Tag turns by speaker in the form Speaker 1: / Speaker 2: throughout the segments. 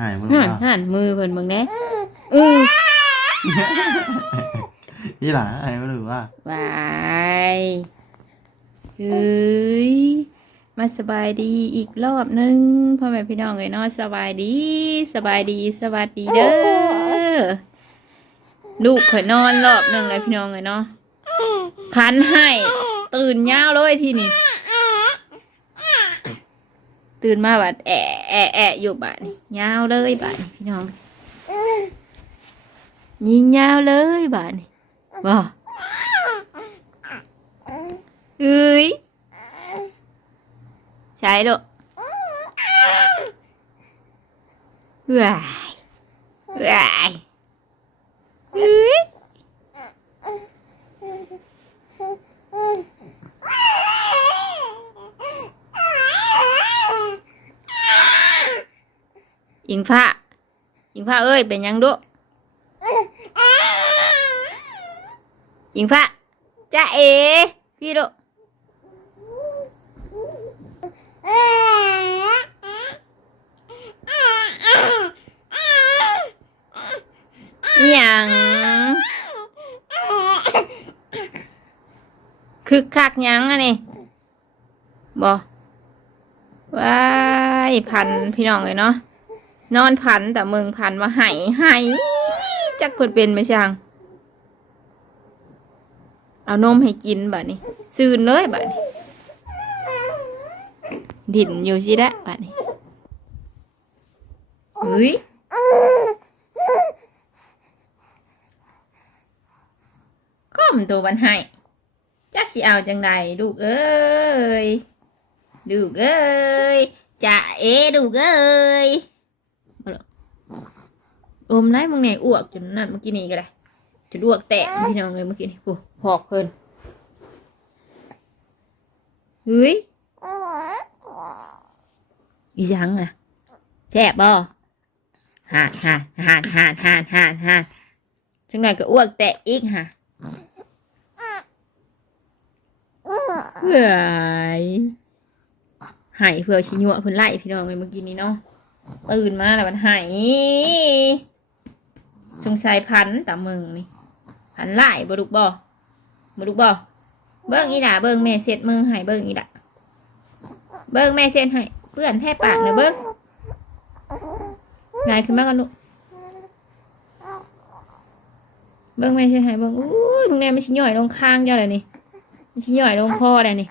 Speaker 1: หายมือ
Speaker 2: หัน
Speaker 1: ว่า
Speaker 2: หันมือเพิ่นเบิ่งแหน่อือ
Speaker 1: นี่หล่ะหายมือว่า
Speaker 2: บายเฮ้ยมาสบายดีอีกรอบหนึงพ่อแม่พี่น้องเอ้ยเนาะสบายดี สบายดีสวัสดีเด้อลูกข่อยนอนรอบหนึงเลยพี่น้องเอ้ยเนาะพันให้ตื่นยาวเลยทีนี้ ตื่นมาบัดแอะแอะแอะอยู่บัดนี่ยาวเลยบัดนี่พี่น้องยิงยาวเลยบัดนี่บ่เอ้ยใช่ลูกว้ายว้ายเอ้ย อิงฟ้าอิงฟ้าเอ้ยเป็นยังดุอิงฟ้าจ้าเอ พี่ดุอิหยังคึกคักยังอะนี่บ่ว้ายพันพี่น้องเลยเนาะ นอนพันแต่เมึงพันว่าไหายหายจักเพิ่นเป็นไหมช่าง เอานมให้กินบัดนี้ซืนเลยบัดนี้ดิ่นอยู่สิแหละบัดนี้เฮ้ยก้มตัวบันให้จักสิเอาจังใดลูกเอ้ยลูกเอ้ยจะเอลูกเอ้ย อมไรมึงเนี่ยอ้วกจนนั่นเมื่อกี้นี่ก็ได้จะลวกแตกพี่น้องเลยเมื่อกี้นี่โอ้หอกเพิ่นเฮ้ยอีจังอะแซ่บบ่ฮ่าฮ่าฮ่าฮ่าฮ่าฮ่าฮ่าจังหน่อยก็อ้วกแตกอีกฮะเฮ้ยหายเพื่อชิญัวเพิ่นไล่พี่น้องเลยเมื่อกี้นี้เนาะตื่นมาแล้วมันหาย สงสัยพันตามึงนี่หันไล่บดุกบ่บดุกบ่เบิ้งอีด่าเบิ้งแม่เซ็ดมือให้เบิ้งอีด่าเบิ้งแม่เซ็ดให้เปื้อนแทบปากนะเบิ้งง่ายขึ้นมากันลูกเบิ้งแม่เซ็ดให้เบิ้งอุ้ยมึงแน่ไม่ชิ้นย่อยลงข้างเจ้าเลยนี่ไม่ชิ้นย่อยลงคอเลยนี่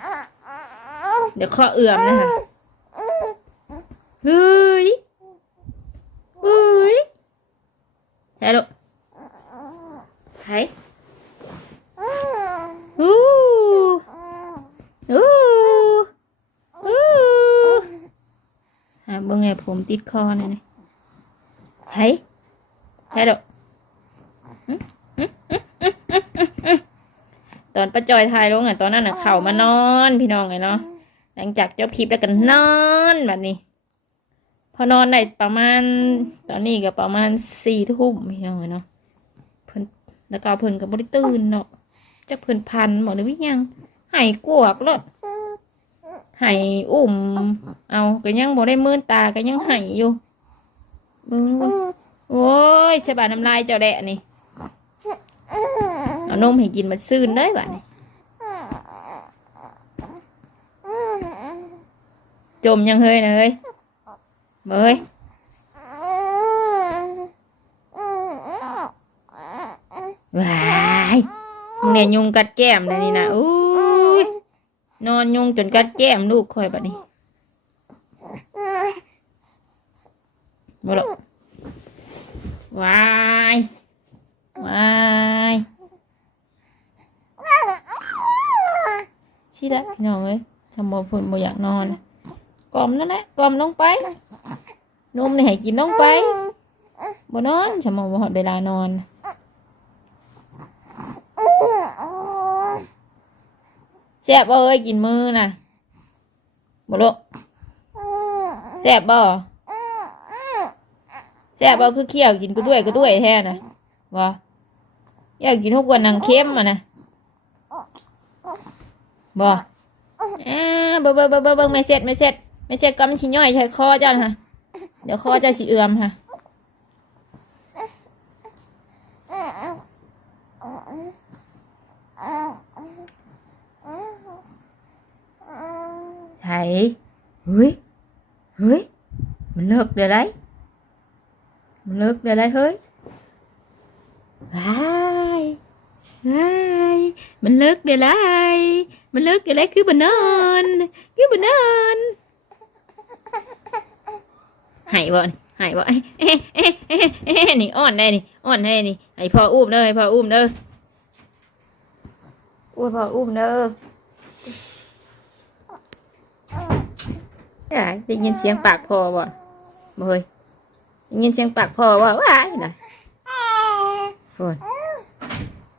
Speaker 2: เดี๋ยวข้อเอื่อมนะคะเฮ้ยเฮ้ยใช่ลูก ไผ่อู้อู้อู้อะเบิ่งไงผม ติดคอนี่นี่ไผ่ใช่ดอกตอนป้าจอยทายลงอะตอนนั้นน่ะเข่ามานอนพี่น้องไงเนาะหลังจากจบคลิปแล้วก็นอนแบบนี้ พอนอนได้ประมาณ ตอนนี้ก็ประมาณสี่ทุ่มพี่น้องไงเนาะแล้วก็เพิ่นก็บ่ได้ตื่นเนาะจักเพิ่นพันบอกเลยวิยังหายกวกรถ ใหายอุ่มเอาก็ยังบ่ได้มื่นตาก็ยังใหายอยู่เบิ่งดูโอ้ยฉบาน้ำลายเจ้าแดะนี่เอานมให้กินมันซื่นได้บัดนี้จมยังเฮ้ยนะเฮ้ยเบ้ยว้ายมึงเนี่ยยุงกัดแก้มเลยนี่นะอุ้ย นอนยุงจนกัดแก้มลูกคอยบัดนี้บ่หรอกวายวายชิละพี่น้องเอ้ยสมบูรณ์ผลบ่อยากนอนกล่อมนั่นแหละกล่อมลงไปนมในี่ให้กินลงไปบ่นอนสมบูรณ์บ่หอดเวลานอน แซ่บบ่เอ้ยกินมือน่ะบ่ลูกแซ่บบ่แซ่บบ่คือเคี่ยวกินกูด้วยกูด้วยแท้น่ะบ่อยากกินทุกวันนางเค็มอะนะบ่เอ้าบ่บ่บ่เบ่บ่ไม่เสร็จไม่เสร็จไม่เสร็จก็มันสิย่อยใส่คอจ้าน่ะเดี๋ยวคอจะสิเอือมค่ะ ไถ เฮ้ย เฮ้ย มันเลิกเดี๋ยวไรมันเลิกเดี๋ยวไรเฮ้ยว้ายว้ายมันเลิกเดี๋ยวไรมันเลิกเดี๋ยวไรคือบันนอนคือบันนอนหายบ่นหายบ่เอ๊ะเอ๊ะเอ๊ะเอ๊ะเอ๊ะนี่อ่อนได้นี่อ่อนได้นี่ให้พ่ออุ้มเด้อให้พ่ออุ้มเด้ออุ้ยพ่ออุ้มเด้อ ได้ได้ยินเสียงปากพอบ่บ่เฮ้ยได้ยินเสียงปากพอบ่ว้ายน่ะโอน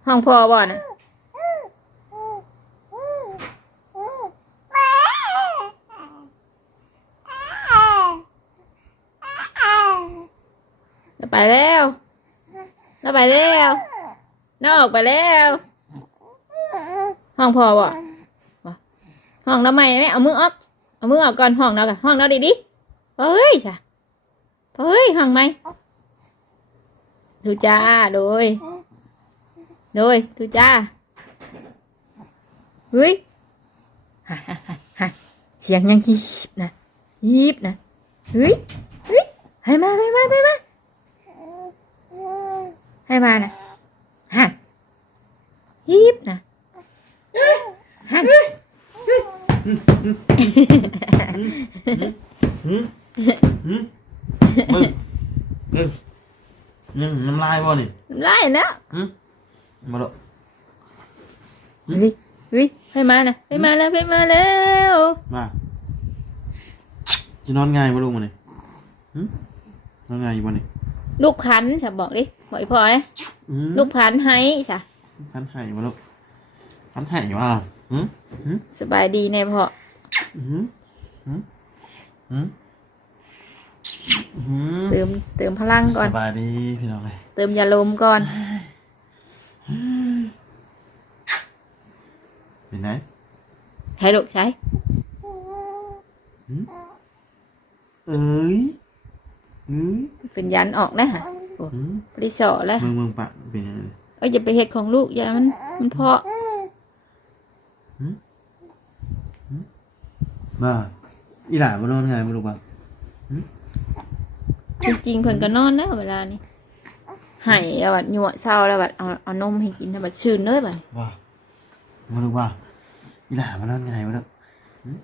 Speaker 2: ห้องพอบ่นะเราไปแล้วเราไปแล้วน้าออกไปแล้ว ห้องพอบ่บ่ห้องทำไมไม่เอามือออก เอามือออกก่อนห้องเรากันห้องเราดีดิเฮ้ยจ้ะเฮ้ยห้องไหมดูจ้าโดยโดยดูจ้าเฮ้ยฮ่าฮ่าฮ่าฮ่าเสียงยังฮีบนะฮีบนะเฮ้ยเฮ้ยให้มาให้มาให้มาให้มานะฮะฮีบนะฮ
Speaker 1: มึงมึงมึงน้ำลายบ่นี่
Speaker 2: น้ำลายนะ
Speaker 1: มาดู
Speaker 2: เฮ้ยเฮ้ยให้มานะให้มาแล้วให้มาแล้ว
Speaker 1: มาจะนอนไงบ่ลูกมันนี่นอนไงอยู่บ่นี่
Speaker 2: ลูกพันฉันบอกดิบอกอีพ่อไอ้ลูกพันธุ์ให้จ้ะ
Speaker 1: พันไห่บ่ลูกพันไห่อยู่ อะหืม
Speaker 2: สบายดีแน่พ่อ
Speaker 1: หืมหืมหืมหืม
Speaker 2: เติมเติมพลังก่อน
Speaker 1: สบายดีพี่น้องเลย
Speaker 2: เติมยาลมก่อน
Speaker 1: เป็นไง
Speaker 2: ใช้ลูกใช้
Speaker 1: เอ้ยเอ้ย
Speaker 2: เป็นยันออกนะฮะ
Speaker 1: หืม
Speaker 2: ปริสอแล้ว
Speaker 1: เมืองเมืองปะเป็นยังไง
Speaker 2: เอ้ยอย่าไปเห็ดของลูกอย่ามันมันเพาะ
Speaker 1: บ้าอีหล่าบ่นอนไงบ่ลูกบ้า
Speaker 2: จริงๆเพิ่นก็นอนนะเวลานี้ไห้แล้วบัดหยวดเศร้าแล้วบัดเอาเอานมให้กินแล้วบัดชื่นเลยบัด
Speaker 1: ว่าบ่ลูกบ้าอีหล่าบ่นอนไงบ่ลูกหืม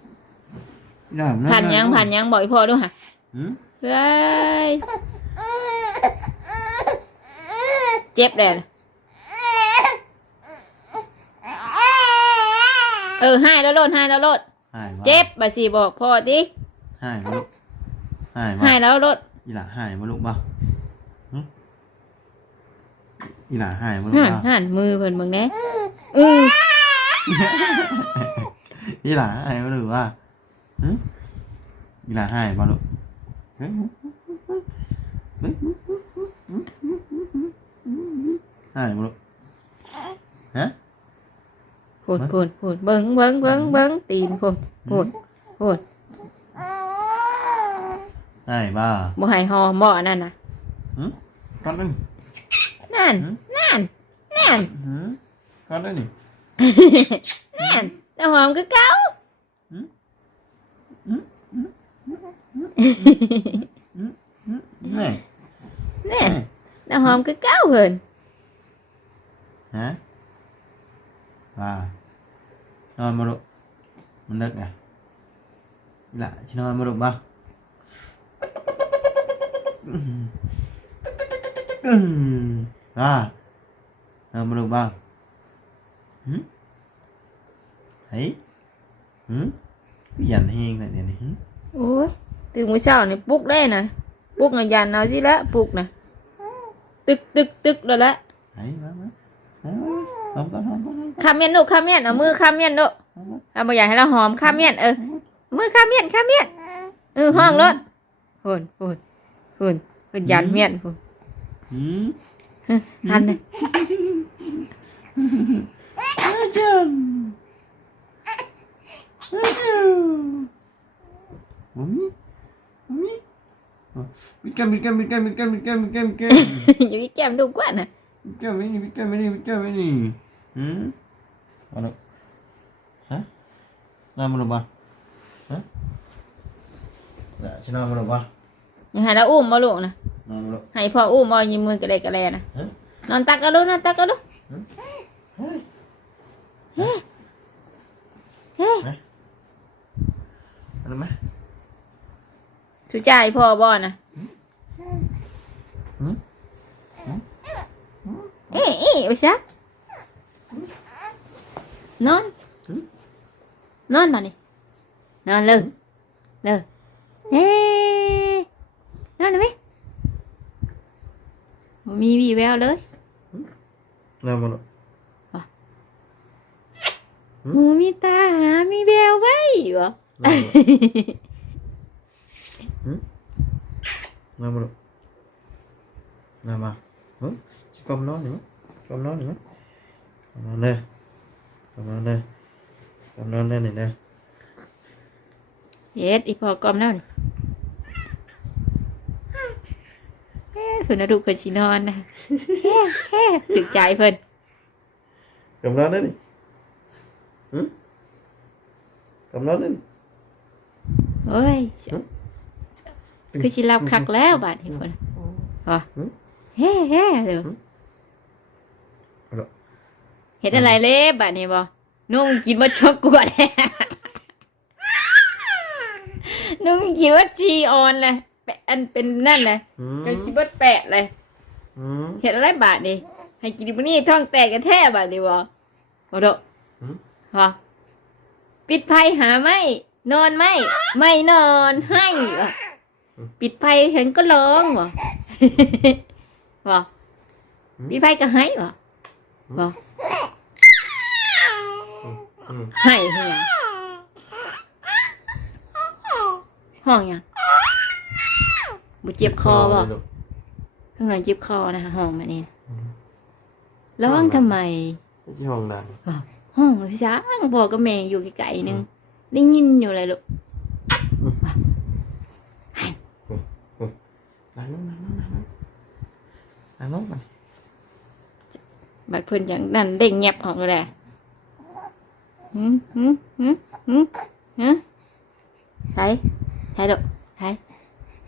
Speaker 1: อีหล่าบ่นอน
Speaker 2: ผ่านยังผ่านยังบอกอีพ่อด้วยค่ะ
Speaker 1: หืม
Speaker 2: เฮ้ยเจ็บเลยนะเออให้แล้วโลดให้แล้วโลด
Speaker 1: หายบ่
Speaker 2: เจ็บบ่สิบอกพ่อดิ
Speaker 1: หายบ่ลูกหายบ่
Speaker 2: ให้แล้วโลด
Speaker 1: อีหล่าหายบ่ลูกบ้าหืมอีหล่าหายบ่ลูก
Speaker 2: หัน
Speaker 1: บ้า
Speaker 2: หันมือเพิ่นเบิ่งแหน่อือ
Speaker 1: อีหล่าหายบ่ลูกบ้าหืมอีหล่าหายบ่ลูกเฮ้ยเฮ้ยหายบ่ลูกฮะ
Speaker 2: พูดพูดพูดเบิ่งเบิ่งเบิ่งเบิ่งตีนพูดพูดพูด
Speaker 1: หายบ้า
Speaker 2: บ่ให้หอมบ่อันนั่นน่ะ
Speaker 1: ก้อนนึง
Speaker 2: นั่น
Speaker 1: หืม
Speaker 2: นั่นนั่น
Speaker 1: หืมก้อนนึงนี่
Speaker 2: นั่นแต่หอมคือเก่า
Speaker 1: นี่
Speaker 2: แน่แต่หอมคือเก่าเพิ่น
Speaker 1: ฮะว่านอนมาลุมันเลิกไงละ ชินอนมาลุบ้าอืมว่านอนมาลุบ้าหืมเฮ้ยหืมยันเฮงแต่เนี่ยนี่หืม
Speaker 2: โอ้ยตื่นมื้อเช้านี่ปลุกได้นะปลุกอะยันเอาสิละปลุกนะตึกตึกตึกแล้วละ
Speaker 1: เฮ้ยมามาเฮ้ย หอมก่อนหอมก่อนหอมก่อน
Speaker 2: คาเมียนลูกคาเมียนเอามือคาเมียนลูกเอาบ่อยากให้เราหอมคาเมียนเออมือคาเมียนคาเมียนเออห้องรถพูนพูนพูนพูนยันเมียนพูน
Speaker 1: หืม
Speaker 2: หันเลย
Speaker 1: อาจารย์อาจารย์มัมมี่มัมมี่บิดแก้มบิดแก้มบิดแก้มบิดแก้มบิดแก้มบิดแก้มบิดแก้ม
Speaker 2: อย่าพี่แก้มดูกว่าน่ะ
Speaker 1: บิดแก้มไม่นี่บิดแก้มไม่นี่บิดแก้มไม่นี่หืมเอาลูกฮะน้ำมันหรือเปล่าฮะ Germany, Germany, Germany. Hmm? Mana? Ha? Nak berubah? Ha? Nak cina berubah? Yang ada um malu na.
Speaker 2: Nak malu. Hai pa um mau nyimun kedai kedai na. Ha? Nontak kalau, nontak kalau. Hmm?
Speaker 1: Ha? Ha? Ha? Ha? Ada mah? ชู
Speaker 2: ใจพ่อบ่อนะ
Speaker 1: เฮ้ย
Speaker 2: เฮ้ย
Speaker 1: เอะไรไหม
Speaker 2: ทุจ่ายพ่อบ่นะเอ๊ะเอ๊ะไปซะนอน นอนมานี่นอนเลยเลยเฮ้นอนเลยไหมบ่มีวีแววเลย
Speaker 1: น้ำมันหรือ
Speaker 2: หูมีตาหามีแววไว้บ่
Speaker 1: น้ำมันหรือน้ำมา ความร้อนอยู่ความร้อนอยู่ความร้อนเลยความร้อนเลยความร้อนเลยนี่นะ
Speaker 2: เย็ดอีพอกลมนั่นเพิ่นดูเพิ่นสินอนนะเฮ้ยเฮ้ยตื่นใจเพิ่น
Speaker 1: กำลัอนั่นนี่หืมกำลัอนนั่น
Speaker 2: โอ้ยคือชิลับคักแล้วบาดนี้เพิ่นอ๋อเฮ้เฮ้เลย เฮ็ดอะไรเล็บบาดนี้บ่นุ่งกินบ่ช็อกกวดนุ่งกินว่าจีออนเลยแปะอันเป็นนั่นเลย
Speaker 1: อืม
Speaker 2: ก็สิเบิดแปะเลย
Speaker 1: อืม
Speaker 2: เห็นอะไรบาทนี่ให้กินบุนี่ท้องแตกกันแท้บาทนี่วะบ่ดอก
Speaker 1: หืม
Speaker 2: ฮะปิดไฟหาไม่ นอนไม่ ไม่นอนให้วะปิดไฟเห็นก็ร้องวะวะปิดไฟก็ให้วะวะ
Speaker 1: อืม
Speaker 2: ให้เฮียห้องยังบ่เจ็บคอบ่
Speaker 1: เลยลูก
Speaker 2: ข้างในเจ็บคอนะคะห้องแบบนี้ร้องทำไม
Speaker 1: ไม่ใช่ห้องดัง
Speaker 2: ห้องพี่ช้างบอกกับแม่อยู่ไกลๆหนึงได้ยินอยู่เลยลูก
Speaker 1: นั่งลงนั่งลงนั่งลงนั่งลงไป
Speaker 2: บัดเพิ่นอย่างนั้นเด้งเงียบของเลยแหละหืมหืมหืมหืมหืมไทยไทยลูกไทย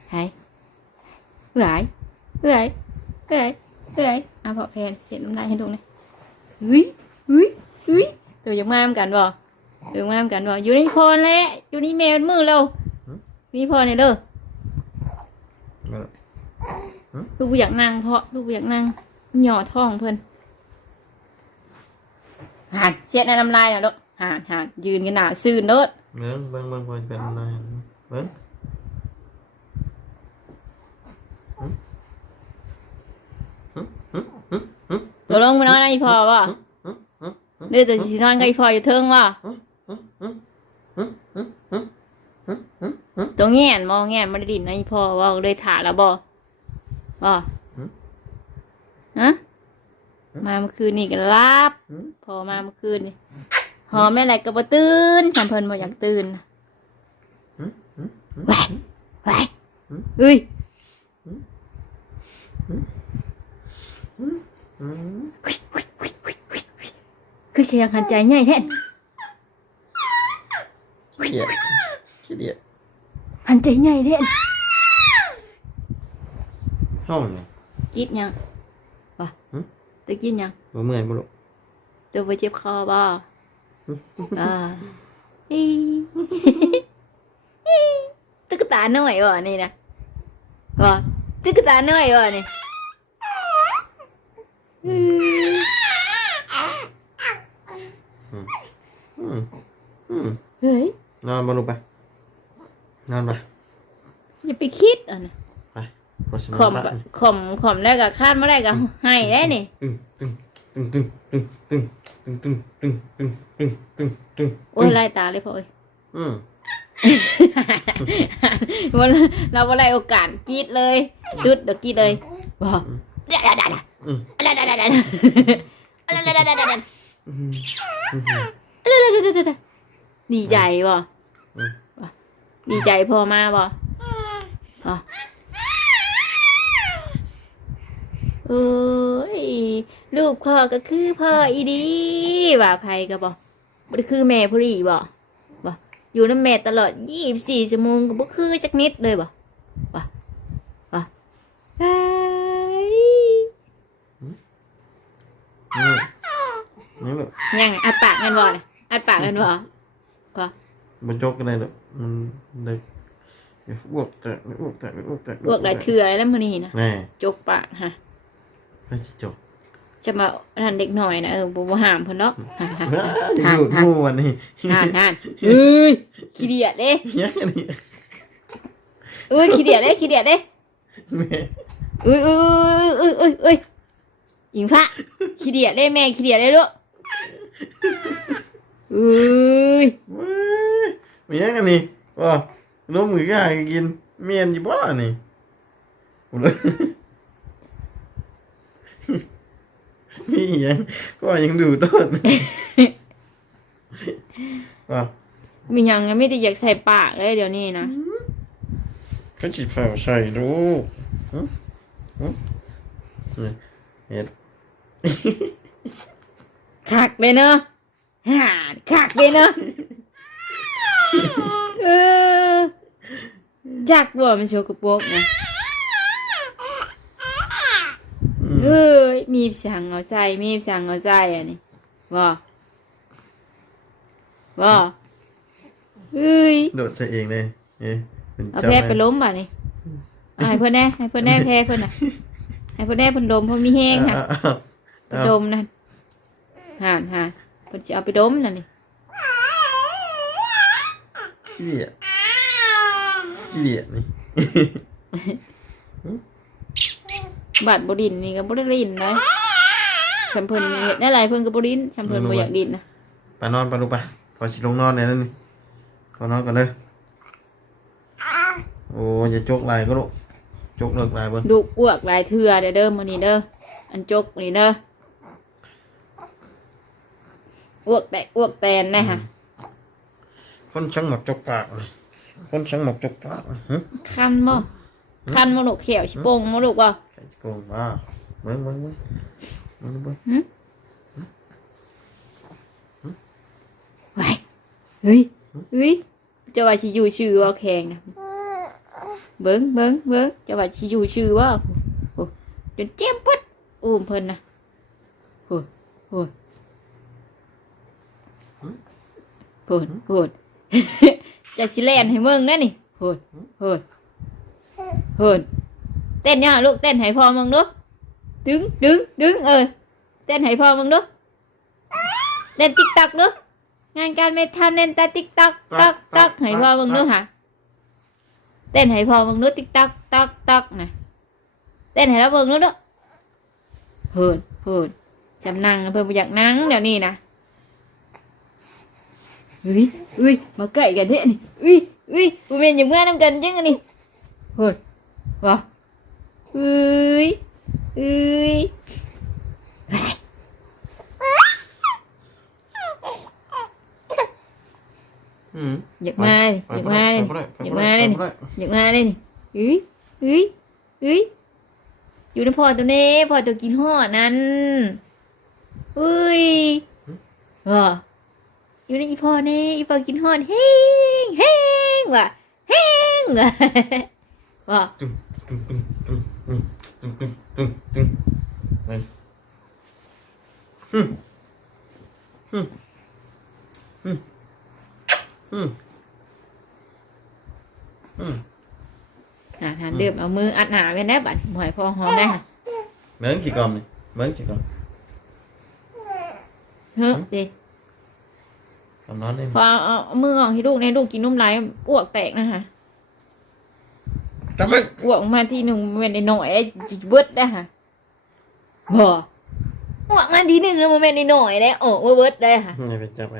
Speaker 2: ไทยเอื่อยเอื่อยเอื่อยเอื่อยเอาพอแพนเสียน้ำลายให้ดูหน่อยเฮ้ยเฮ้ยเฮ้ยตัวยังมามกันบ่ตัวยังมามกันบ่อยู่ในพรแล้วอยู่ในแมวมือเรามีพรเนี่ยเด้อ
Speaker 1: ลู
Speaker 2: กอยากนั่งเพราะลูกอยากนั่งหย่อท้องเพิ่อนหานเสียดในน้ำลายน่ะลูก หานหานยืนกันหนาซื่นเด้อ
Speaker 1: เบิ้งเบิ้งเบิ้งเบิ้งเป็นอะไรเบิ้ง
Speaker 2: ตัวลงไปนอนในอีพอวะเด้อตัวสินอนกับอีพออยู่เทิงวะตัวแง่นมองแง่นมาได้ดินในอีพอว่าเลยถ่าแล้วบ่บ่ฮะมาเมื่อคืนนี่ก็รับพอมาเมื่อคืนนี่ หอมได้ไรก็บ่ตื่นสัมเพิ่นบ่อยากตื่นแหวะแหวะเฮ้ย
Speaker 1: อืม
Speaker 2: คือเสียงหันใจใหญ่แท้
Speaker 1: ขี้เดียดขี้เดียด
Speaker 2: หันใจใหญ่แท้
Speaker 1: ห้องนี่
Speaker 2: จิตยังวะ
Speaker 1: หึ
Speaker 2: ตัวกินยัง
Speaker 1: บ่เมื่อยบ่ลูก
Speaker 2: ตัวบ่เจ็บคอบ่ อ่าตุ๊กตาหน่อยบ่นี่นะบ่ตุ๊กตาหน่อยบ่นี่เฮ้ย
Speaker 1: นอนบ่ลูกไปนอนไป
Speaker 2: อย่าไปคิดอะนะข่อมข่อมข่อมแล้วก็คาดไมาได้ก็ให้ได้นี่
Speaker 1: ตึงตึงตึงตึงตึง ตึงตึงตึงตึงตึงตึงตึงตึง
Speaker 2: โอ้ยไล่ตาเลยพ่อเอ้ย
Speaker 1: อืม
Speaker 2: วันเราบ่ได้โอกาสกรีดเลยตึดเดี๋ยวกรีดเลยบ่เดี๋ยวเดี๋ยวเดี๋ยว
Speaker 1: อืม
Speaker 2: เดี๋ยวเดี๋ยวเดี๋ยวเดี๋ยวเดี๋ยวเดี๋ยวเดี๋ยวเดี๋ยวเดี๋ยวเดี๋ยวเดี๋ยว
Speaker 1: อืมอืม
Speaker 2: ดีใจบ่
Speaker 1: อืม
Speaker 2: บ่ดีใจพอมาบ่บ่ เอ้ยลูกพ่อก็คือพ่ออีดีว่าไผก็บอกบ่ได้คือแม่ผู้นี้บ่บ่อยู่น้ำแม่ตลอด24ชั่วโมงก็บ่คือจักนิดเลยบ่บ่บ่ไอ้
Speaker 1: นี่นี่ลูก
Speaker 2: ยังไงอัดปากกันบ่น่ะอัดปากกันบ่
Speaker 1: มันจกกันได้ลูกมันเด็กอ้วกแตกอ้วกแตกอ้วกแตก
Speaker 2: ลวกหลายเถื่อแล้วมื้อนี้นะ
Speaker 1: แน่
Speaker 2: จกปากฮะ
Speaker 1: ไม่ใช่จก
Speaker 2: จะมาทันเด็กหน่อยนะเออบ่บ่ห้ามเพิ่นเนาะฮ่าฮ่า
Speaker 1: ฮ่าอยู่งูวันนี้
Speaker 2: ฮ่าฮ่าเอ้ยขี้เดียดเด้
Speaker 1: ยังนี่
Speaker 2: เอ้ยขี้เดียดเด้ขี้เดียดเด้
Speaker 1: แม่
Speaker 2: เอ้ยเอ้ยเอ้ยเอ้ยเอ้ยหญิงพระขี้เดียดเด้แม่ขี้เดียดเด้ลูกเอ้ย
Speaker 1: เว้ยมียังกันนี่ว่าล้มมือก้ากินเมียนอยู่บ้านี่ผ มเลยมียังก็ยังดูต้นว่า
Speaker 2: มีหยังก็ไม่ได้อยากใส่ปากเลยเดี๋ยวนี้นะ
Speaker 1: ก็จิตเฝ้าใส่ดูหึหึนี่เห็ด
Speaker 2: คักเลยเนาะฮ่าคักเลยเนาะเออจักบ่มันโชกระโปรกนะ
Speaker 1: อืม
Speaker 2: เอ้ยมีสั่งเอาใส่มีสั่งเอาใส่อันนี้บ่บ่เอ้ย
Speaker 1: โดดใส่เองเลยเอ๊ะเป็น
Speaker 2: เอา
Speaker 1: เจ้า
Speaker 2: แพ้
Speaker 1: แม่
Speaker 2: ไปล้มบ่นี่เอาให้เพิ่นแน่ให้เพิ่นแน่แพ้เพิ่นน่ะให้เพิ่นแน่เพิ่นดมเพิ่นมีแห้งค่ะ
Speaker 1: อะอะ
Speaker 2: เพิ่นดมนั่นห่านห่านเพิ่นสิเอาไปดมนั่นนี่
Speaker 1: ขี้เดียดขี้เดียดนี่
Speaker 2: บาดบ่ดินนี่ก็บ่ได้ดินนะสำเพิ่นเฮ็ดได้หลายเพิ่นก็บ่ดินสำเพิ่นบ่อยากดินนะ
Speaker 1: ไปนอนไปลูกไปพอสิลงนอนเนี่ยนั่นนี่ขอนอนก่อนเลยโอ้อย่าจกลายก็ลูกจกเลิกลายเบิ้ง
Speaker 2: ดุอ้วกหลายเทื่อเด้อเด้อมื้อนี้เด้ออันจกนี่เด้ออ้วกแตกอ้วกแตนนะฮะ
Speaker 1: คนช่างหมกจกปากเลยคนช่างหมกจกปากเลยหึ
Speaker 2: คันบ่ คันบ่ลูกเขียวสิโป่งบ่ลูกบ่
Speaker 1: ใครจะโกงบ้าเบิ้งเบิ้งเบิ้งเบิ้งเบิ้ง
Speaker 2: ไว้เฮ้ยเฮ้ยจะว่าสิอยู่ชื่อว่าแข็งนะเบิ่งเบิ่งเบิ่งจะว่าสิอยู่ชื่อว่าโอ้จนเจ็บปดอุ้มเพิ่นนะโอ้โอ้โหดโหดจะสิแล่นให้มึงนะนี่โหดโหด โหดเต้นเนี่ยลูกเต้นให้พ่อมึงดูดึงดึงดึงเออเต้นให้พ่อมึงดูเล่นติ๊กตักดูงานการไม่ทำเล่นแต่ติ๊กตักตักตักให้พ่อมึงดูหะเต้นให้พ่อมึงดูติ๊กตักตักตักนะเต้นให้แล้วเบิ่งดูเด้อเพิ่นเพิ่นจำนั่งเพิ่นบ่อยากนั่งเดี๋ยวนี้นะเฮ้ยเฮ้ยมาใกล้กันเด้นี่เฮ้ยเฮ้ยบ่แม่นอย่างเมื่อนำกันจังอันนี้เพิ่นว่าเฮ้ยเฮ้ย
Speaker 1: อืม
Speaker 2: อยากมาดิอยากมาเลยอยากมาเลยนี่อยากมาเลยนี่เฮ้ยเฮ้ยเฮ้ยอยู่ในพอตัวนี้พอตัวกินห่อนั้นเฮ้ยว่ะอยู่ในอีพอนี่อีพอกินห่อเฮ้งเฮ้งว่ะเฮ้งว่ะ ว่า
Speaker 1: อืมอืมอืมอืมอืม
Speaker 2: อ่าหันเดือบเอามืออัดหนาไว้แน่บัดหอยพอหอมได้ค่ะ
Speaker 1: เหมือนกี่กอมเนี่ยเหมือนกี่กอม
Speaker 2: เฮ้ยดิ
Speaker 1: กำนอน
Speaker 2: เลยพอเอามือออกให้ลูกในลูกกินนุ่มไหลอ้วกแตกนะคะ
Speaker 1: จับเบิ้ง
Speaker 2: อ้วกมาทีหนึ่งเว้นได้หน่อยได้เบิดได้ค่ะบ่อ้วกมาทีหนึ่งแล้วมันเว้นได้หน่อยได้ออกว่าเบิดได้ค่ะ
Speaker 1: อย่าไปจับไป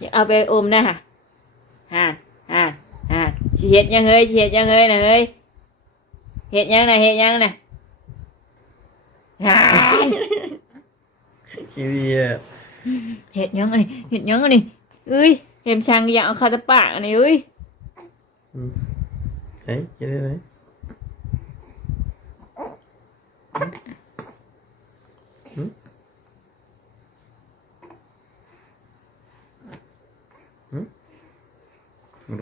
Speaker 2: อยากเอาไปอมได้ค่ะฮ่าฮ่าฮ่าสิเฮ็ดยังเฮ้ยสิเฮ็ดยังเฮ้ยนะเฮ้ยเฮ็ดยังนะเฮ็ดยังนะฮ่า
Speaker 1: ขี้เดียด
Speaker 2: เฮ็ดยังอันนี้เฮ็ดยังอันนี้เอ้ยเห็มช่างอยากเอาคาตะปากอันนี้เอ้ย ừ. đấy cái đấy đấy ừ. Ừ. Ừ.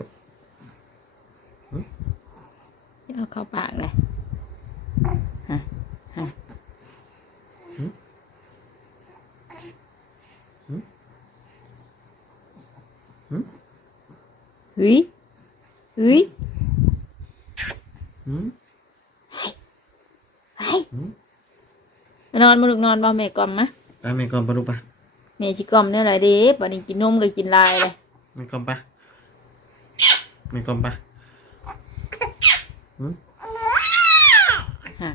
Speaker 1: Ừ. Cho
Speaker 2: các bạn này อนมาลูกนอนบ่แม่กล่อมมะ
Speaker 1: ไปแม่ก่อนปะลูกปะ
Speaker 2: แม่สิกล่อมเนี่ยอะไรเด้บัดนี้กินนมก็กินลายเลย
Speaker 1: แม่ก่อนปะแม่ก่อนปะ
Speaker 2: ฮะ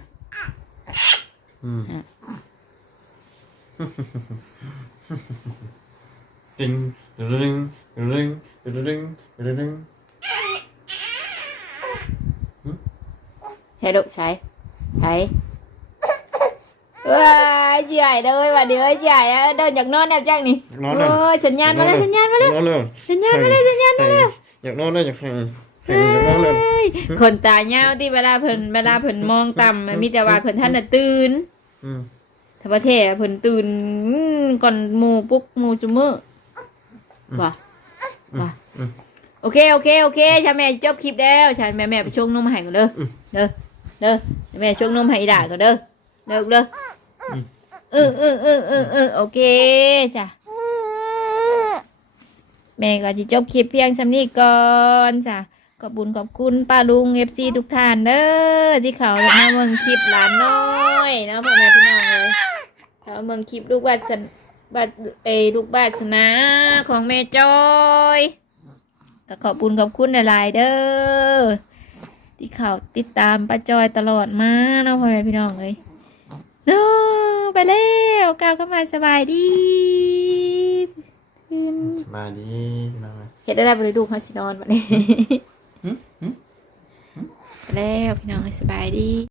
Speaker 1: อืม
Speaker 2: ฮะ
Speaker 1: ตึงตึงตึงตึงตึงตึงตึง
Speaker 2: ใช่ลูกใช่ใช่ ว้ายใหญ่เลยว่ะเดี๋ยวใหญ่อะเดินอยากนอนแนวจังนี่
Speaker 1: นอน
Speaker 2: โอ้ยสัญญาณมาแล้วสัญญาณมาแล้ว
Speaker 1: นอนเลย
Speaker 2: สัญญาณมาแล้วสัญญาณมาแล้ว
Speaker 1: อยากนอนเลยอยากให้ให้อยากนอนเลย
Speaker 2: เอ้ยคนตาเงาที่เวลาเพิ่นเวลาเพิ่นมองต่ำมันมีแต่ว่าเพิ่นท่านน่ะตื่น
Speaker 1: อืม
Speaker 2: ถ้าประเทศอะเพิ่นตื่นอื้อก่อนหมู่ปุ๊กหมู่จุมื้อว่ะว่ะโอเคโอเคโอเคฉันแม่จบคลิปแล้วฉันแม่แม่ไปชงนมให้ก่อนเด้อเด้อเด้อแม่ชงนมให้อีด่าก่อนเด้อเด้อเด้อ เออเออเออเออเออโอเคจ้ะแม่ก็จะจบคลิปเพียงสำนี้ก่อนจ้ะขอบคุญขอบคุณป้าลุงเอฟซีทุกท่านเด้อที่เขามาเมืองคลิปหลานน้อยเนาะพ่อแม่พี่น้องเลยเขาเมืองคลิปลูกบาสนบาเอลูกบาสนาของแม่จอยก็ขอบคุญขอบคุณหลายๆเด้อที่เขาติดตามป้าจอยตลอดมาเนาะพ่อแม่พี่น้องเลย เนาะไปแล้วก้าวเข้ามาสบายดีขึ้น
Speaker 1: มาดีมาไหม
Speaker 2: เห็ดได้แล้วบริดูเขาสินอนวันนี้
Speaker 1: หืมหืม
Speaker 2: ไปแล้วพี่น้องให้สบายดี